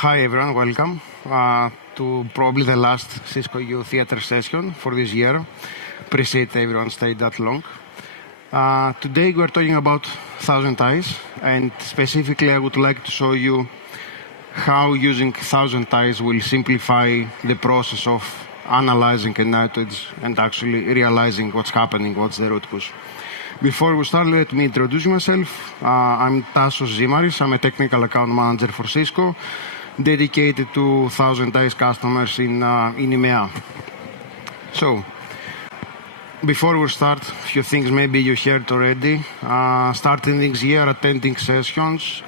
Hi everyone, welcome to probably the last Cisco U Theater session for this year. Appreciate everyone stayed that long. Today we're talking about ThousandEyes, and specifically I would like to show you how using ThousandEyes will simplify the process of analyzing an outage and actually realizing what's happening, what's the root cause. Before we start, let me introduce myself. I'm Tassos Zimaris. I'm a technical account manager for Cisco, dedicated to ThousandEyes customers in EMEA. So, before we start, a few things maybe you heard already. Starting this year, attending sessions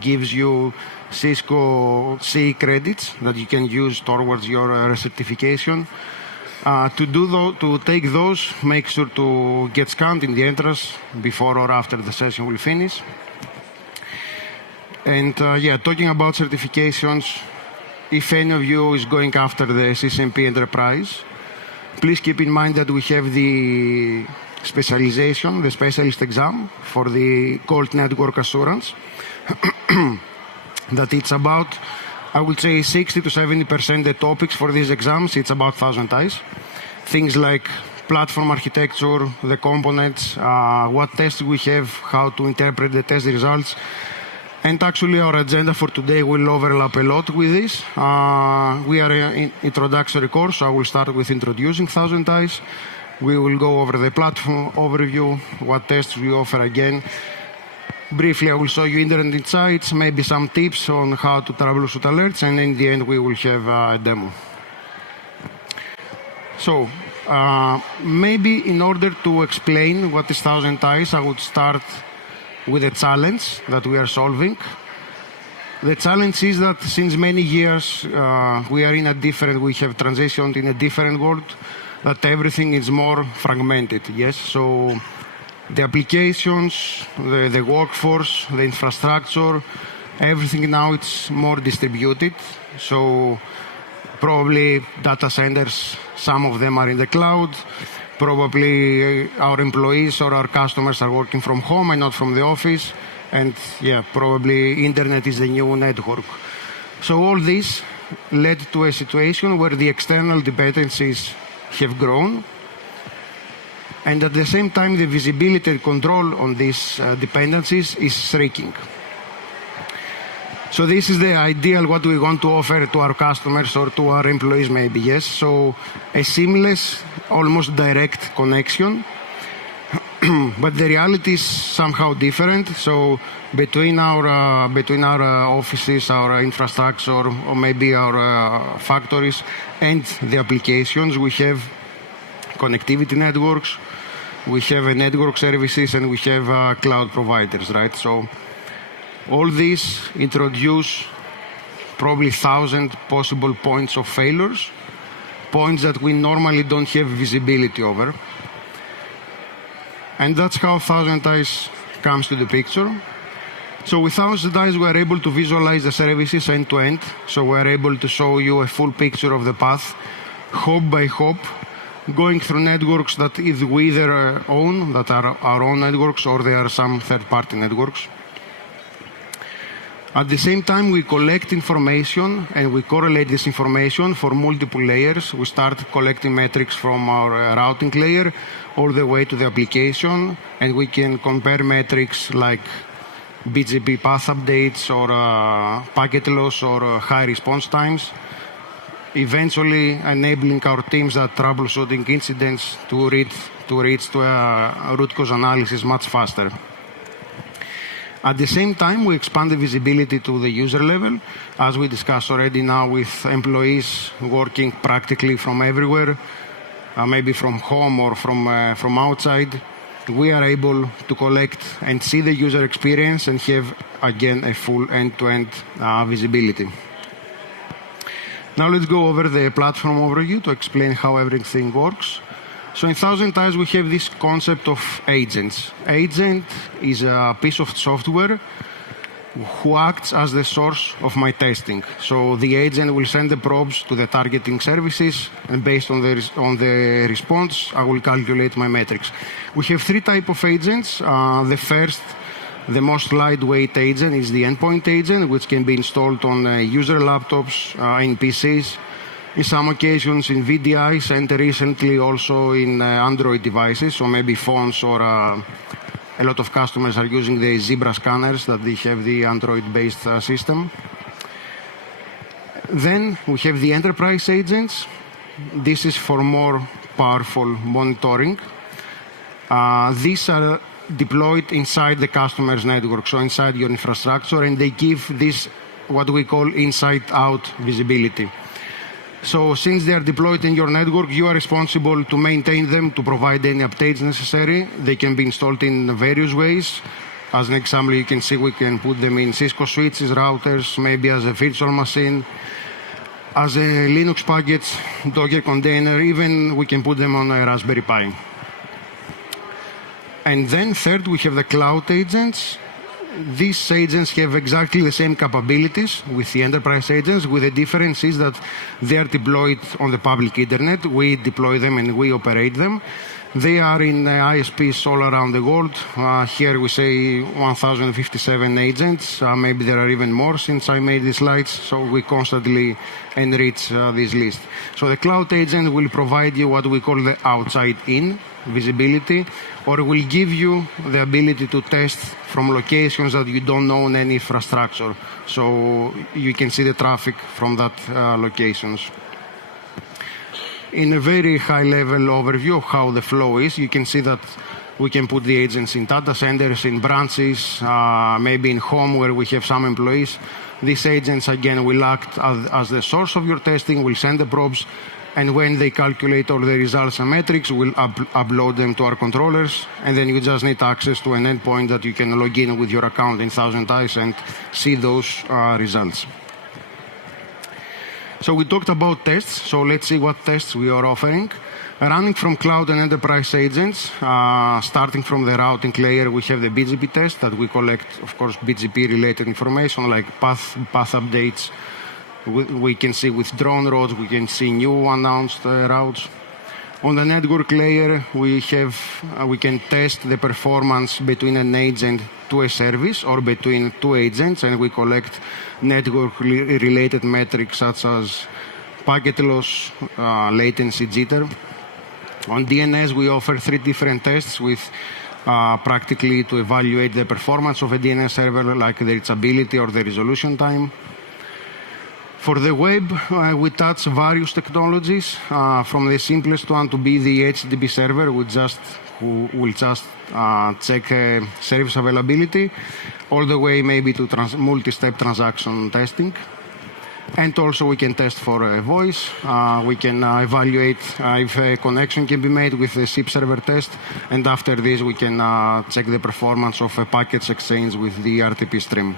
gives you Cisco CE credits that you can use towards your certification. To take those, make sure to get scanned in the entrance before or after the session will finish. And talking about certifications, if any of you is going after the CCNP Enterprise, please keep in mind that we have the specialization, the specialist exam for the called network assurance. That it's about, I would say, 60 to 70% the topics for these exams, it's about ThousandEyes. Things like platform architecture, the components, what tests we have, how to interpret the test results. And actually our agenda for today will overlap a lot with this. We are in introductory course, so I will start with introducing ThousandEyes. We will go over the platform overview, what tests we offer again. Briefly, I will show you internet insights, maybe some tips on how to troubleshoot alerts, and in the end we will have a demo. So, maybe in order to explain what is ThousandEyes, I would start with a challenge that we are solving. The challenge is that since many years we have transitioned in a different world, that everything is more fragmented, yes? So the applications, the workforce, the infrastructure, everything now it's more distributed. So probably data centers, some of them are in the cloud. Probably our employees or our customers are working from home and not from the office. And probably internet is the new network. So all this led to a situation where the external dependencies have grown. And at the same time, the visibility and control on these dependencies is shrinking. So this is the ideal what we want to offer to our customers or to our employees maybe, yes? So a seamless, almost direct connection. But the reality is somehow different. So between our offices, our infrastructure, or maybe our factories and the applications, we have connectivity networks, we have network services, and we have cloud providers, right? So all these introduce probably 1,000 possible points of failures, points that we normally don't have visibility over. And that's how ThousandEyes comes to the picture. So with ThousandEyes, we are able to visualize the services end to end. So we are able to show you a full picture of the path, hop by hop, going through networks that either we own, that are our own networks, or there are some third-party networks. At the same time, we collect information and we correlate this information for multiple layers. We start collecting metrics from our routing layer all the way to the application, and we can compare metrics like BGP path updates or packet loss or high response times, eventually enabling our teams that troubleshooting incidents to reach to a root cause analysis much faster. At the same time, we expand the visibility to the user level, as we discussed already now with employees working practically from everywhere, maybe from home or from outside. We are able to collect and see the user experience and have, again, a full end-to-end visibility. Now let's go over the platform overview to explain how everything works. So in ThousandEyes, we have this concept of agents. Agent is a piece of software who acts as the source of my testing. So the agent will send the probes to the targeting services, and based on the response, I will calculate my metrics. We have three types of agents. The first The most lightweight agent is the endpoint agent, which can be installed on user laptops, in PCs, in some occasions in VDIs, and recently also in Android devices, so maybe phones, or a lot of customers are using the Zebra scanners that they have the Android-based system. Then we have the enterprise agents. This is for more powerful monitoring. These are deployed inside the customer's network, so inside your infrastructure, and they give this what we call inside-out visibility. So since they are deployed in your network, you are responsible to maintain them, to provide any updates necessary. They can be installed in various ways. As an example, you can see we can put them in Cisco switches, routers, maybe as a virtual machine, as a Linux package, Docker container, even we can put them on a Raspberry Pi. And then third, we have the cloud agents. These agents have exactly the same capabilities with the enterprise agents, with the difference is that they are deployed on the public internet. We deploy them and we operate them. They are in ISPs all around the world. Here we say 1,057 agents. Maybe there are even more since I made these slides, so we constantly enrich this list. So the cloud agent will provide you what we call the outside-in visibility, or will give you the ability to test from locations that you don't own any infrastructure. So you can see the traffic from that locations. In a very high-level overview of how the flow is, you can see that we can put the agents in data centers, in branches, maybe in home where we have some employees. These agents, again, will act as the source of your testing, will send the probes, and when they calculate all the results and metrics, we'll upload them to our controllers, and then you just need access to an endpoint that you can log in with your account in ThousandEyes and see those results. So we talked about tests, so let's see what tests we are offering. Running from cloud and enterprise agents, starting from the routing layer, we have the BGP test that we collect, of course, BGP-related information like path updates. We can see with drone routes, we can see new announced routes. On the network layer, we can test the performance between an agent to a service or between two agents, and we collect network-related metrics such as packet loss, latency, jitter. On DNS, we offer 3 different tests with practically to evaluate the performance of a DNS server, like the reachability or the resolution time. For the web, we touch various technologies, from the simplest one to be the HTTP server, who will just check service availability, all the way maybe to multi-step transaction testing. And also we can test for voice. We can evaluate if a connection can be made with the SIP server test. And after this, we can check the performance of a packets exchange with the RTP stream.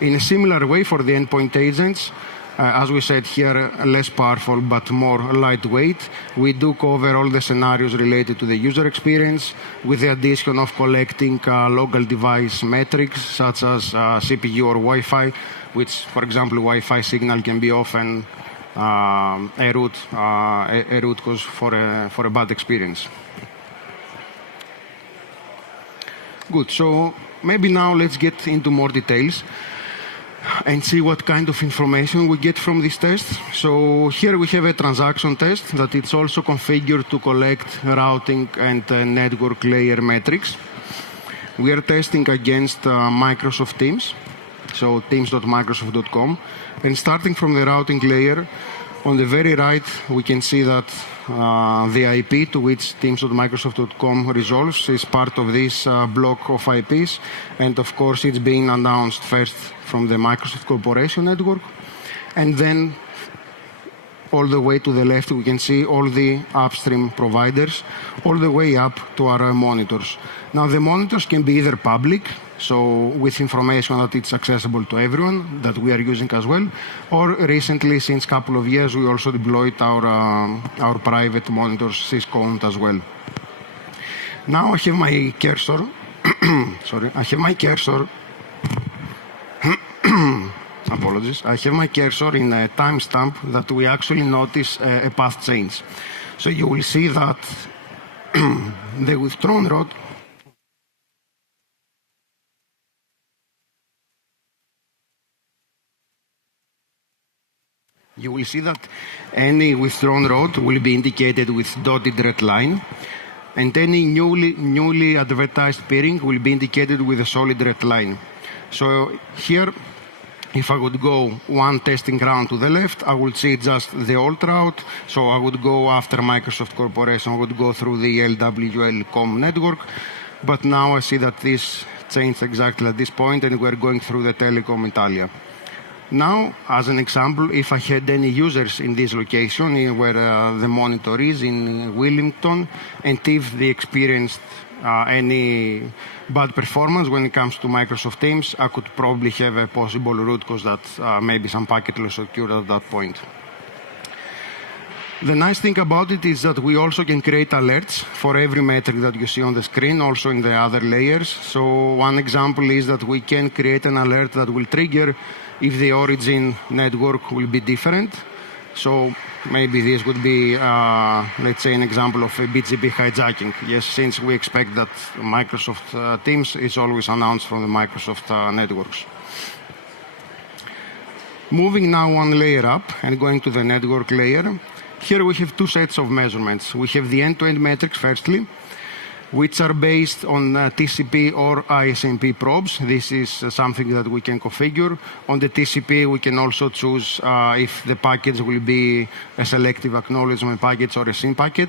In a similar way for the endpoint agents, as we said here, less powerful but more lightweight. We do cover all the scenarios related to the user experience with the addition of collecting local device metrics such as CPU or Wi-Fi, which, for example, Wi-Fi signal can be off and a route cause for a bad experience. Good, so maybe now let's get into more details and see what kind of information we get from this test. So here we have a transaction test that it's also configured to collect routing and network layer metrics. We are testing against Microsoft Teams, so teams.microsoft.com. And starting from the routing layer, on the very right, we can see that the IP to which teams.microsoft.com resolves is part of this block of IPs. And of course, it's being announced first from the Microsoft Corporation network. And then all the way to the left, we can see all the upstream providers, all the way up to our monitors. Now, the monitors can be either public, so with information that it's accessible to everyone, that we are using as well, or recently, since a couple of years, we also deployed our private monitors, Cisco-owned as well. Now I have my cursor, sorry, I have my cursor, apologies, I have my cursor in a timestamp that we actually notice a path change. So you will see that the withdrawn route you will see that any withdrawn road will be indicated with dotted red line, and any newly advertised peering will be indicated with a solid red line. So here, if I would go one testing round to the left, I would see just the old route. So I would go after Microsoft Corporation, I would go through the LWL.com network. But now I see that this changed exactly at this point, and we're going through the Telecom Italia. Now, as an example, if I had any users in this location where the monitor is in Wilmington, and if they experienced any bad performance when it comes to Microsoft Teams, I could probably have a possible root cause that maybe some packet loss occurred at that point. The nice thing about it is that we also can create alerts for every metric that you see on the screen, also in the other layers. So one example is that we can create an alert that will trigger if the origin network will be different. So maybe this would be, let's say, an example of a BGP hijacking. Yes, since we expect that Microsoft Teams is always announced from the Microsoft networks. Moving now one layer up and going to the network layer, here we have two sets of measurements. We have the end-to-end metrics, firstly, which are based on TCP or ISMP probes. This is something that we can configure. On the TCP, we can also choose if the package will be a selective acknowledgement package or a SYN packet.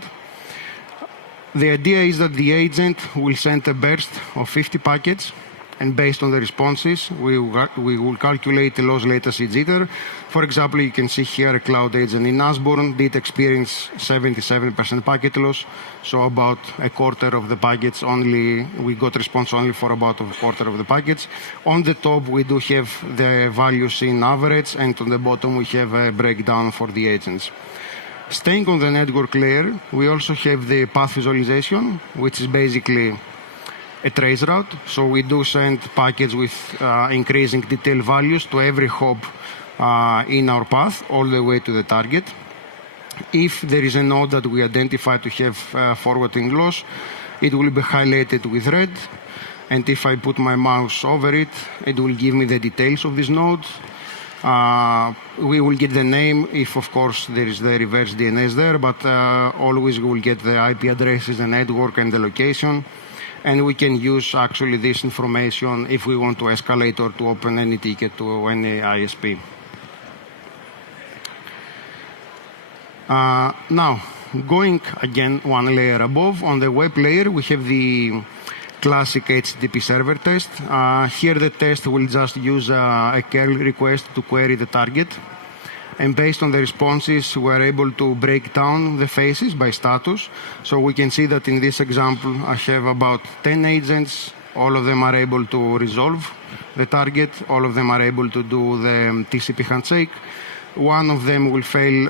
The idea is that the agent will send a burst of 50 packets, and based on the responses, we will calculate the loss latency jitter. For example, you can see here a cloud agent in Ashburn did experience 77% packet loss, so about a quarter of the packets only, we got response only for about a quarter of the packets. On the top, we do have the values in average, and on the bottom, we have a breakdown for the agents. Staying on the network layer, we also have the path visualization, which is basically a trace route. So we do send packets with increasing detail values to every hop in our path all the way to the target. If there is a node that we identify to have forwarding loss, it will be highlighted with red. And if I put my mouse over it, it will give me the details of this node. We will get the name if, of course, there is the reverse DNS there, but always we will get the IP addresses, the network, and the location. And we can use actually this information if we want to escalate or to open any ticket to any ISP. Now, going again one layer above, on the web layer, we have the classic HTTP server test. Here the test will just use a curl request to query the target. And based on the responses, we are able to break down the phases by status. So we can see that in this example, I have about 10 agents. All of them are able to resolve the target. All of them are able to do the TCP handshake. One of them will fail.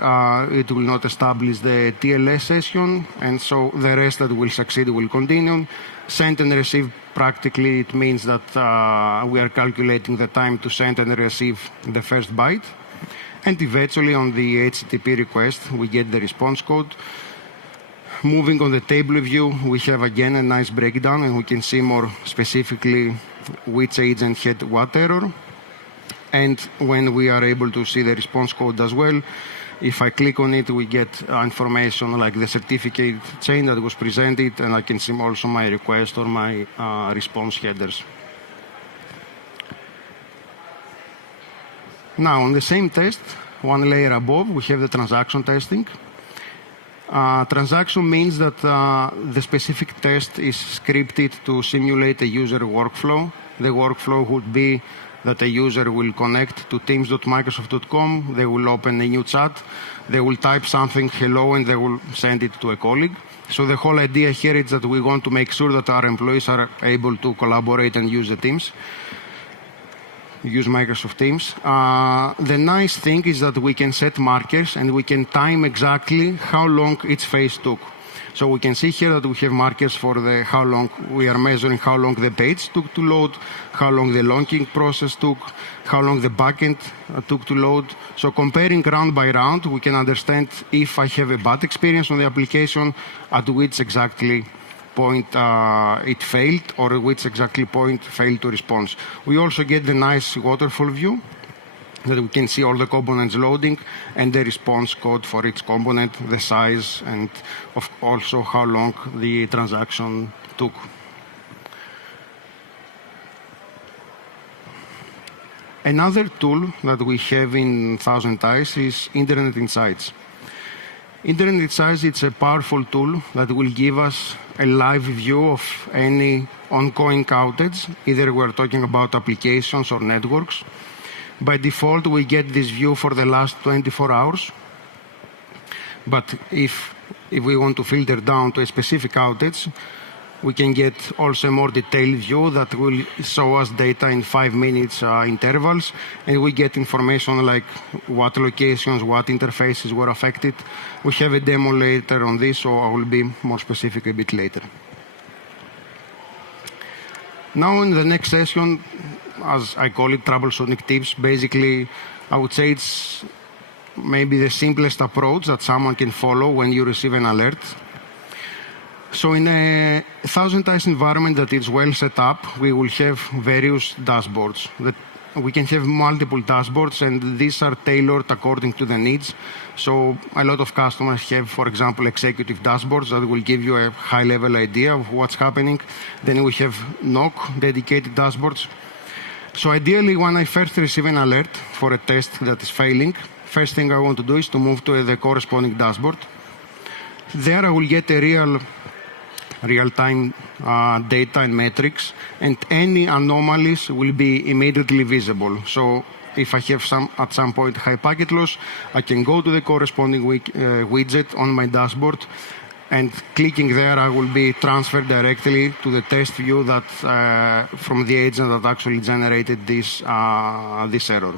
It will not establish the TLS session. And so the rest that will succeed will continue. Send and receive, practically, it means that we are calculating the time to send and receive the first byte. And eventually on the HTTP request, we get the response code. Moving on the table view, we have again a nice breakdown, and we can see more specifically which agent had what error. And when we are able to see the response code as well, if I click on it, we get information like the certificate chain that was presented, and I can see also my request or my response headers. Now, on the same test, one layer above, we have the transaction testing. Transaction means that the specific test is scripted to simulate a user workflow. The workflow would be that a user will connect to teams.microsoft.com, they will open a new chat, they will type something, hello, and they will send it to a colleague. So the whole idea here is that we want to make sure that our employees are able to collaborate and use the Teams. Use Microsoft Teams. The nice thing is that we can set markers and we can time exactly how long each phase took. So we can see here that we have markers for the how long we are measuring how long the page took to load, how long the logging process took, how long the backend took to load. So comparing round by round, we can understand if I have a bad experience on the application, at which exactly point it failed, or which exactly point failed to respond. We also get the nice waterfall view. that we can see all the components loading and the response code for each component, the size, and also how long the transaction took. Another tool that we have in ThousandEyes is Internet Insights. Internet Insights, it's a powerful tool that will give us a live view of any ongoing outage, either we're talking about applications or networks. By default, we get this view for the last 24 hours. But if we want to filter down to a specific outage, we can get also a more detailed view that will show us data in 5 minutes intervals, and we get information like what locations, what interfaces were affected. We have a demo later on this, so I will be more specific a bit later. Now in the next session, as I call it, troubleshooting tips, basically I would say it's maybe the simplest approach that someone can follow when you receive an alert. So in a ThousandEyes environment that is well set up, we will have various dashboards. We can have multiple dashboards, and these are tailored according to the needs. So a lot of customers have, for example, executive dashboards that will give you a high-level idea of what's happening. Then we have NOC dedicated dashboards. So ideally, when I first receive an alert for a test that is failing, first thing I want to do is to move to the corresponding dashboard. There I will get a real-time data and metrics, and any anomalies will be immediately visible. So if I have at some point high packet loss, I can go to the corresponding widget on my dashboard, and clicking there, I will be transferred directly to the test view that from the agent that actually generated this error.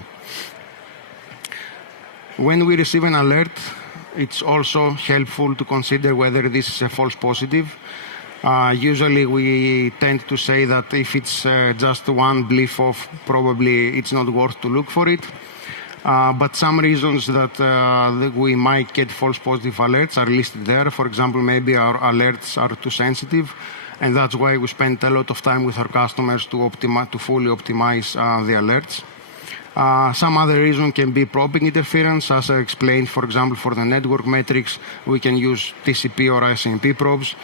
When we receive an alert, it's also helpful to consider whether this is a false positive. Usually we tend to say that if it's just one blip off, probably it's not worth to look for it. But some reasons that we might get false positive alerts are listed there. For example, maybe our alerts are too sensitive, and that's why we spend a lot of time with our customers to fully optimize the alerts. Some other reason can be probing interference. As I explained, for example, for the network metrics, we can use TCP or ICMP probes.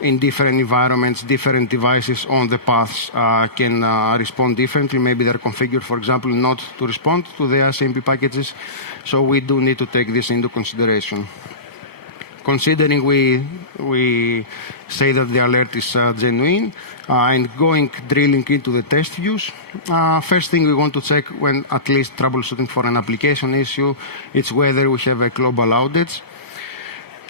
In different environments, different devices on the paths can respond differently. Maybe they're configured, for example, not to respond to the ICMP packages. So we do need to take this into consideration. Considering we say that the alert is genuine and drilling into the test views, first thing we want to check when at least troubleshooting for an application issue, it's whether we have a global outage.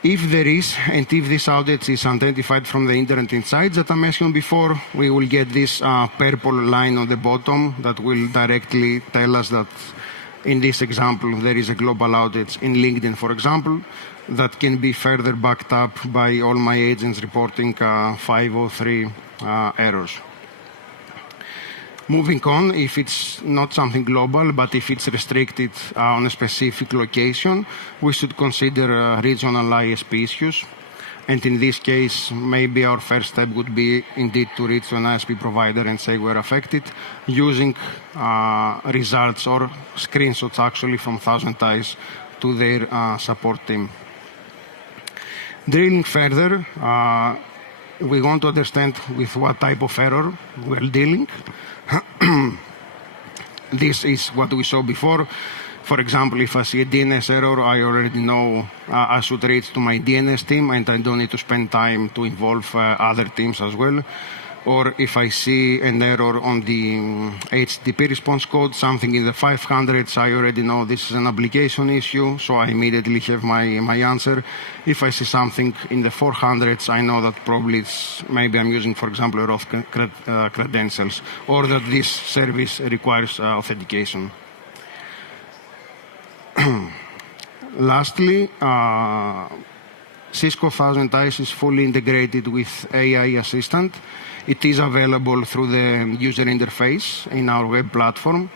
If there is, and if this outage is identified from the Internet Insights that I mentioned before, we will get this purple line on the bottom that will directly tell us that in this example there is a global outage in LinkedIn, for example, that can be further backed up by all my agents reporting 503 errors. Moving on, if it's not something global, but if it's restricted on a specific location, we should consider regional ISP issues. And in this case, maybe our first step would be indeed to reach to an ISP provider and say we're affected, using results or screenshots actually from ThousandEyes to their support team. Drilling further, we want to understand with what type of error we're dealing. This is what we saw before. For example, if I see a DNS error, I already know I should reach to my DNS team, and I don't need to spend time to involve other teams as well. Or if I see an error on the HTTP response code, something in the 500s, I already know this is an application issue, so I immediately have my answer. If I see something in the 400s, I know that probably maybe I'm using, for example, auth credentials, or that this service requires authentication. Lastly, Cisco ThousandEyes is fully integrated with AI Assistant. It is available through the user interface in our web platform.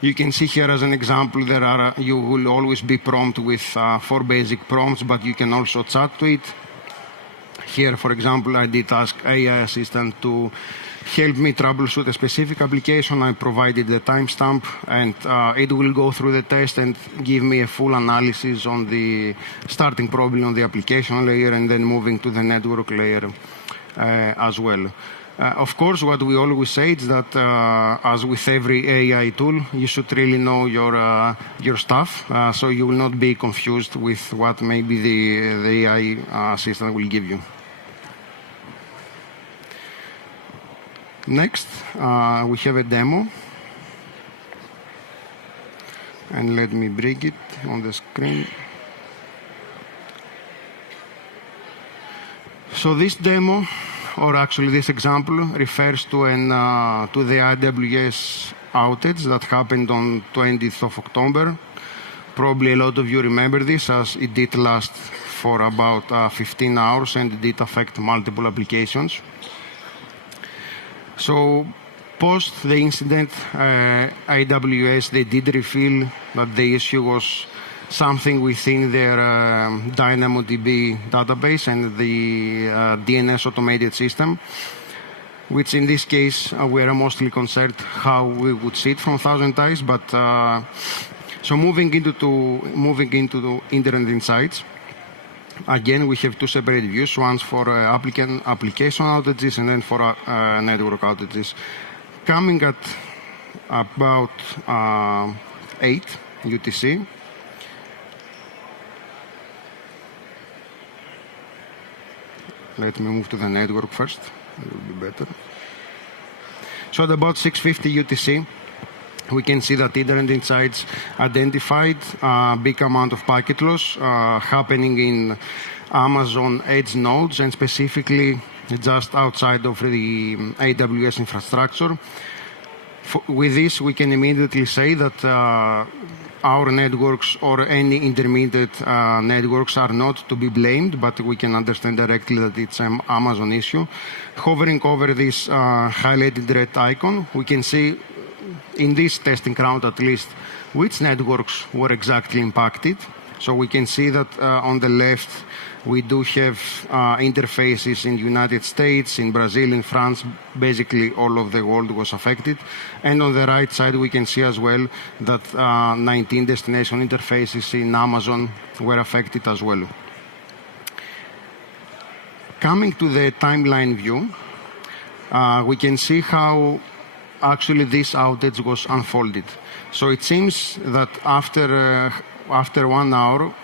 You can see here as an example, you will always be prompted with 4 basic prompts, but you can also chat to it. Here, for example, I did ask AI assistant to help me troubleshoot a specific application. I provided the timestamp, and it will go through the test and give me a full analysis on the starting problem on the application layer and then moving to the network layer as well. Of course, what we always say is that, as with every AI tool, you should really know your stuff, so you will not be confused with what maybe the AI assistant will give you. Next, we have a demo, and let me bring it on the screen. So this demo, or actually this example, refers to the AWS outage that happened on 20th of October. Probably a lot of you remember this, as it did last for about 15 hours and it did affect multiple applications. So post the incident, AWS, they did reveal that the issue was something within their DynamoDB database and the DNS automated system, which in this case we are mostly concerned how we would see it from ThousandEyes. But so moving into the Internet Insights, again we have two separate views: one for application outages and then for network outages. Coming at about 8 UTC. Let me move to the network first. It will be better. So at about 6:50 UTC, we can see that Internet Insights identified a big amount of packet loss happening in Amazon Edge nodes, and specifically just outside of the AWS infrastructure. With this, we can immediately say that our networks or any intermediate networks are not to be blamed, but we can understand directly that it's an Amazon issue. Hovering over this highlighted red icon, we can see in this testing round at least which networks were exactly impacted. So we can see that on the left we do have interfaces in the United States, in Brazil, in France. Basically all of the world was affected. And on the right side we can see as well that 19 destination interfaces in Amazon were affected as well. Coming to the timeline view, we can see how actually this outage was unfolded. So it seems that after 1 hour,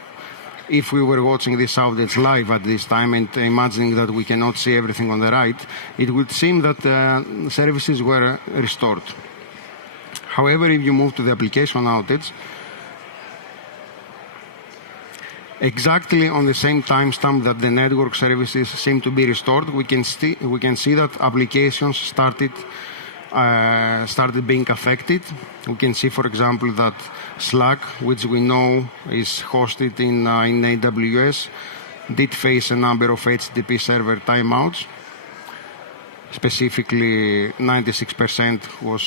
if we were watching this outage live at this time and imagining that we cannot see everything on the right, it would seem that services were restored. However, if you move to the application outage, exactly on the same timestamp that the network services seem to be restored, we can see that applications started being affected. We can see, for example, that Slack, which we know is hosted in AWS, did face a number of HTTP server timeouts. Specifically, 96% was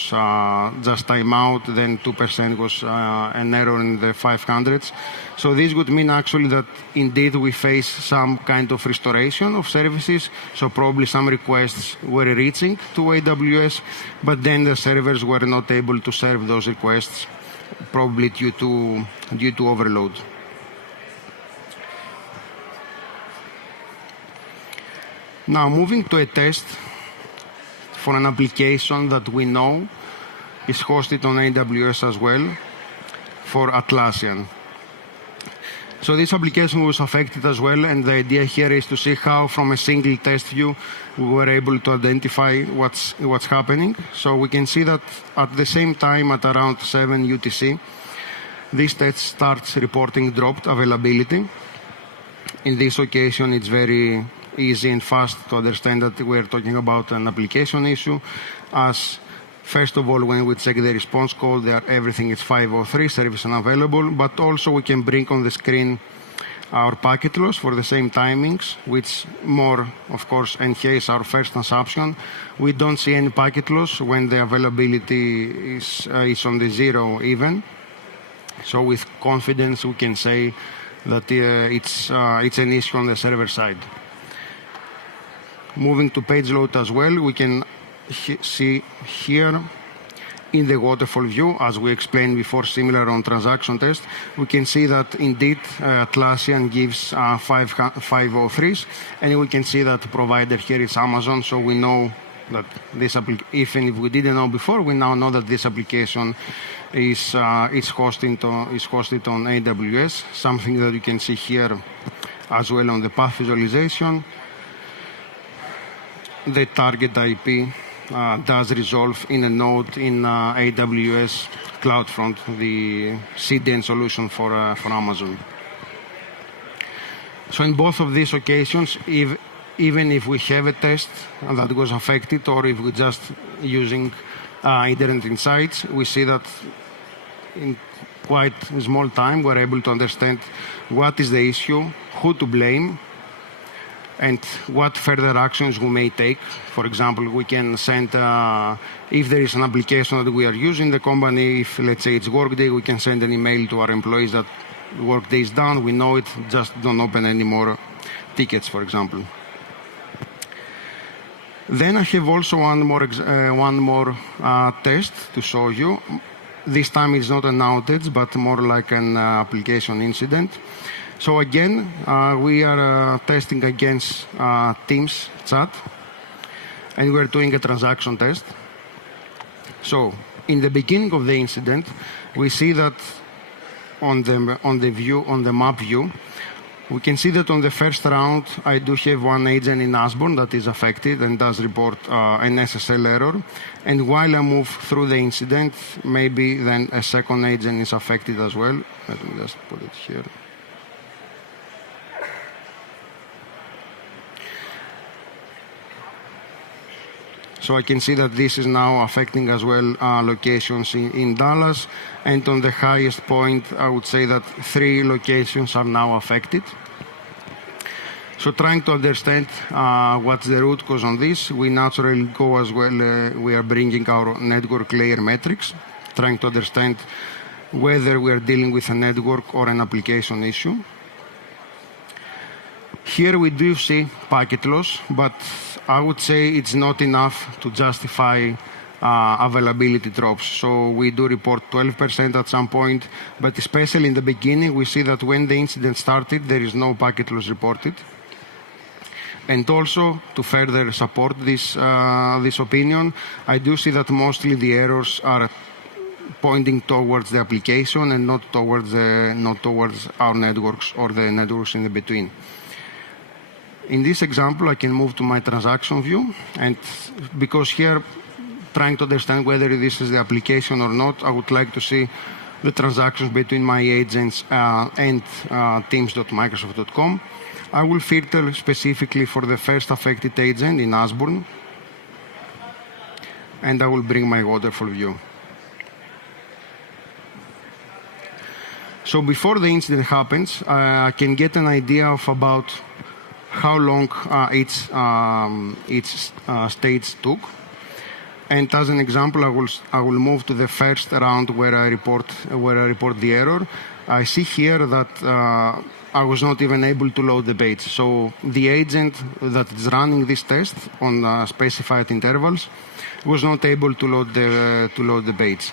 just timeout, then 2% was an error in the 500s. So this would mean actually that indeed we face some kind of restoration of services. So probably some requests were reaching to AWS, but then the servers were not able to serve those requests, probably due to overload. Now moving to a test for an application that we know is hosted on AWS as well, for Atlassian. So this application was affected as well, and the idea here is to see how from a single test view we were able to identify what's happening. So we can see that at the same time, at around 7 UTC, this test starts reporting dropped availability. In this occasion, it's very easy and fast to understand that we're talking about an application issue, as first of all, when we check the response code, everything is 503, service unavailable, but also we can bring on the screen our packet loss for the same timings, which more, of course, enhance our first assumption. We don't see any packet loss when the availability is on the zero even. So with confidence, we can say that it's an issue on the server side. Moving to page load as well, we can see here in the waterfall view, as we explained before, similar on transaction test, we can see that indeed Atlassian gives 503s, and we can see that the provider here is Amazon, so we know that this even if we didn't know before, we now know that this application is hosted on AWS, something that you can see here as well on the path visualization. The target IP does resolve in a node in AWS CloudFront, the CDN solution for Amazon. So in both of these occasions, even if we have a test that was affected, or if we're just using Internet Insights, we see that in quite a small time we're able to understand what is the issue, who to blame, and what further actions we may take. For example, we can send, if there is an application that we are using in the company, if let's say it's Workday, we can send an email to our employees that Workday is done, we know it, just don't open any more tickets, for example. Then I have also one more test to show you. This time it's not an outage, but more like an application incident. So again, we are testing against Teams chat, and we're doing a transaction test. So in the beginning of the incident, we see that on the map view, we can see that on the first round, I do have one agent in Ashburn that is affected and does report an SSL error. And while I move through the incident, maybe then a second agent is affected as well. Let me just put it here. So I can see that this is now affecting as well locations in Dallas. And on the highest point, I would say that 3 locations are now affected. So trying to understand what's the root cause on this, we naturally go as well, we are bringing our network layer metrics, trying to understand whether we are dealing with a network or an application issue. Here we do see packet loss, but I would say it's not enough to justify availability drops. So we do report 12% at some point, but especially in the beginning, we see that when the incident started, there is no packet loss reported. And also, to further support this opinion, I do see that mostly the errors are pointing towards the application and not towards our networks or the networks in the between. In this example, I can move to my transaction view, and because here, trying to understand whether this is the application or not, I would like to see the transactions between my agents and teams.microsoft.com. I will filter specifically for the first affected agent in Ashburn, and I will bring my waterfall view. So before the incident happens, I can get an idea of about how long each stage took. And as an example, I will move to the first round where I report the error. I see here that I was not even able to load the page. So the agent that is running this test on specified intervals was not able to load the page.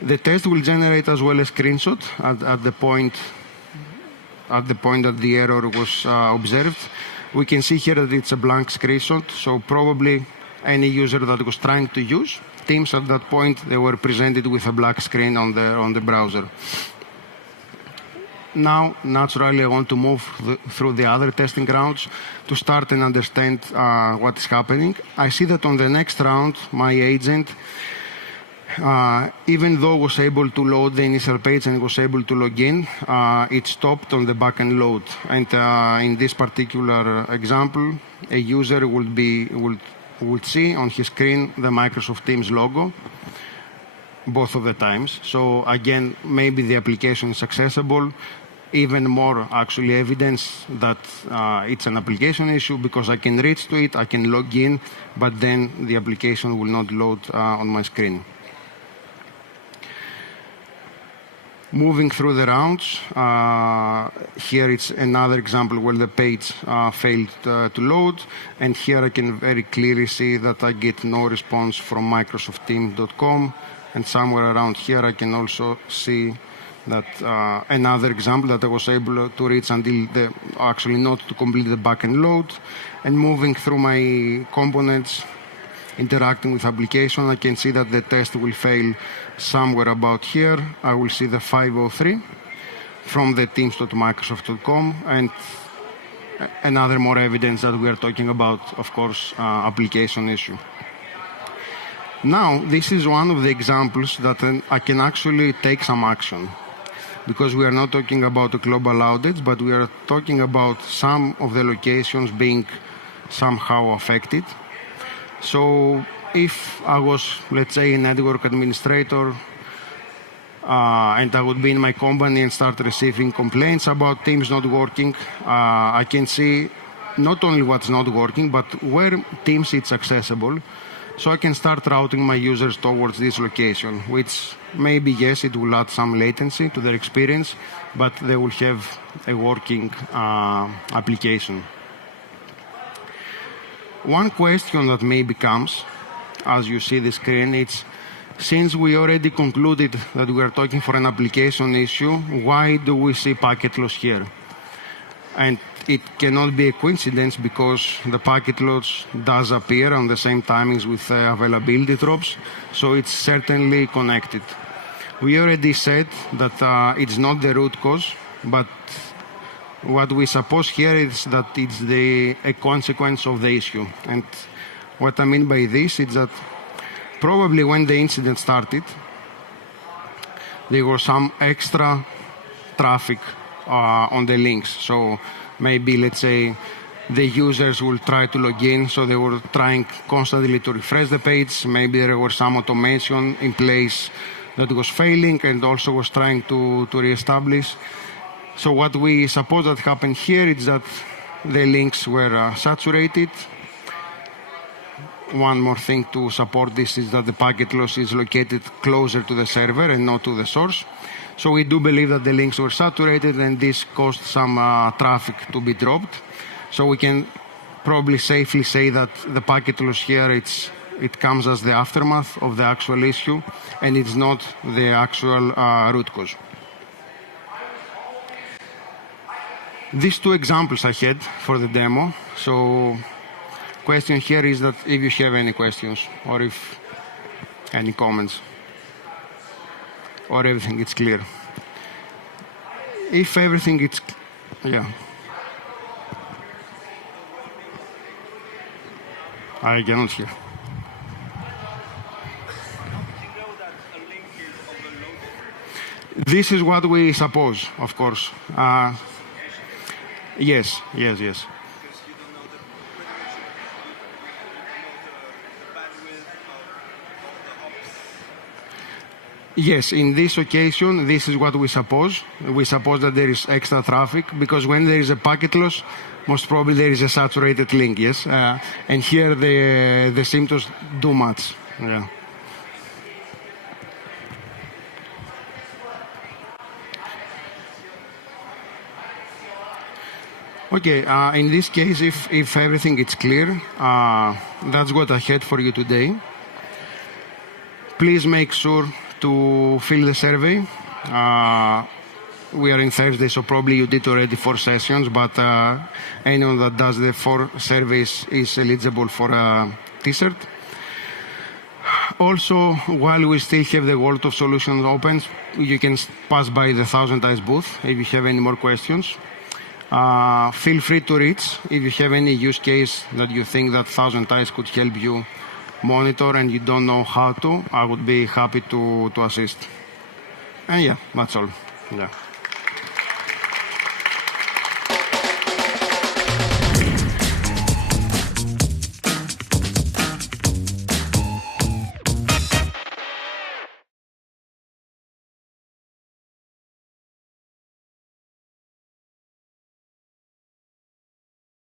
The test will generate as well a screenshot at the point that the error was observed. We can see here that it's a blank screenshot, so probably any user that was trying to use Teams at that point, they were presented with a black screen on the browser. Now, naturally, I want to move through the other testing rounds to start and understand what is happening. I see that on the next round, my agent, even though was able to load the initial page and was able to log in, it stopped on the backend load. And in this particular example, a user would see on his screen the Microsoft Teams logo both of the times. So again, maybe the application is accessible. Even more actually evidence that it's an application issue, because I can reach to it, I can log in, but then the application will not load on my screen. Moving through the rounds, here it's another example where the page failed to load, and here I can very clearly see that I get no response from microsoftteams.com, and somewhere around here I can also see that another example that I was able to reach until actually not to complete the backend load. And moving through my components, interacting with application, I can see that the test will fail somewhere about here. I will see the 503 from the teams.microsoft.com, and another more evidence that we are talking about, of course, application issue. Now, this is one of the examples that I can actually take some action, because we are not talking about a global outage, but we are talking about some of the locations being somehow affected. So if I was, let's say, a network administrator, and I would be in my company and start receiving complaints about Teams not working, I can see not only what's not working, but where Teams is accessible. So I can start routing my users towards this location, which maybe, yes, it will add some latency to their experience, but they will have a working application. One question that maybe comes, as you see the screen, it's, since we already concluded that we are talking for an application issue, why do we see packet loss here? And it cannot be a coincidence, because the packet loss does appear on the same timings with availability drops, so it's certainly connected. We already said that it's not the root cause, but what we suppose here is that it's a consequence of the issue. And what I mean by this is that probably when the incident started, there was some extra traffic on the links. So maybe, let's say, the users will try to log in, so they were trying constantly to refresh the page. Maybe there was some automation in place that was failing and also was trying to reestablish. So what we suppose that happened here is that the links were saturated. One more thing to support this is that the packet loss is located closer to the server and not to the source. So we do believe that the links were saturated, and this caused some traffic to be dropped. So we can probably safely say that the packet loss here, it comes as the aftermath of the actual issue, and it's not the actual root cause. These two examples I had for the demo. So question here is that if you have any questions or if any comments, or everything is clear. If everything is, yeah. I cannot hear. This is what we suppose, of course. Yes. Yes, in this occasion, this is what we suppose. We suppose that there is extra traffic, because when there is a packet loss, most probably there is a saturated link, yes? And here the symptoms do match. Yeah. Okay, in this case, if everything is clear, that's what I had for you today. Please make sure to fill the survey. We are in Thursday, so probably you did already 4 sessions, but anyone that does the 4 surveys is eligible for a t-shirt. Also, while we still have the World of Solutions open, you can pass by the ThousandEyes booth if you have any more questions. Feel free to reach if you have any use case that you think that ThousandEyes could help you monitor and you don't know how to. I would be happy to assist. And yeah, that's all. Yeah.